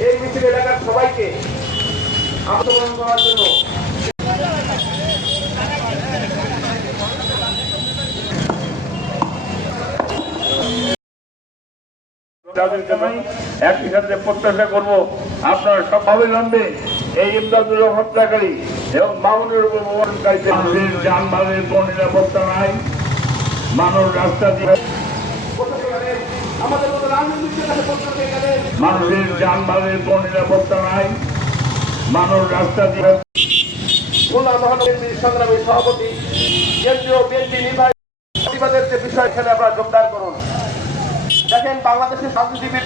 এই মিছিল এলাকার সবাইকে করার জন্য একই সাথে প্রত্যাশা করব, আপনার সব অবিলম্বে এই ইমদাদুল হত্যাকারী এবং মামুনের উপর প্রমাণকারীদের মানুষের যানবাহনের কোন নিরাপত্তা নাই। মানুষ রাস্তা দিয়ে মানুষের যানবাহনের কোন নিরাপত্তা নাই। মানুষ রাস্তা দিয়ে খুলনা মহানগরীর সংগ্রামী সভাপতি কেন্দ্রীয় বিএনপি নির্বাহী প্রতিবাদের যে বিষয় এখানে আপনারা যোগদান করুন। দেখেন বাংলাদেশের রাজনীতিবিদ